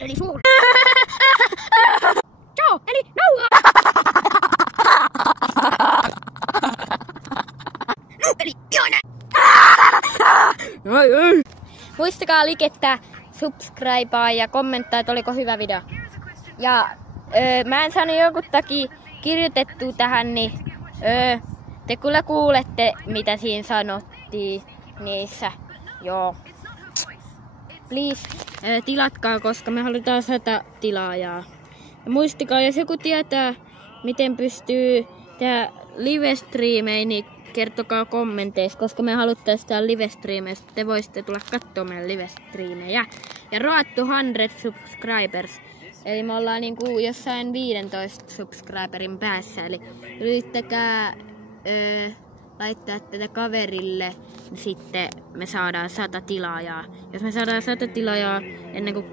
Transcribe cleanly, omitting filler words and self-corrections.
eli suuri. Joo, eli nauha. Eli ihana. Muistakaa likettää, subscribea ja kommenttaa, että oliko hyvä video. Ja mä en saanut jonkun takia kirjoitettua tähän, niin te kyllä kuulette, mitä siinä sanottiin niissä. Joo. Please, tilatkaa, koska me halutaan 100 tilaajaa. Ja muistakaa, jos joku tietää, miten pystyy tehdä live-striimejä, niin kertokaa kommenteissa, koska me haluttais tehdä live-striimejä, te voisitte tulla katsomaan meidän live-striimejä. Ja road to 100 subscribers. Eli me ollaan niinku jossain 15 subscriberin päässä, eli yrittäkää laittaa tätä kaverille, niin sitten me saadaan 100 tilaajaa. Jos me saadaan 100 tilaajaa ennen kuin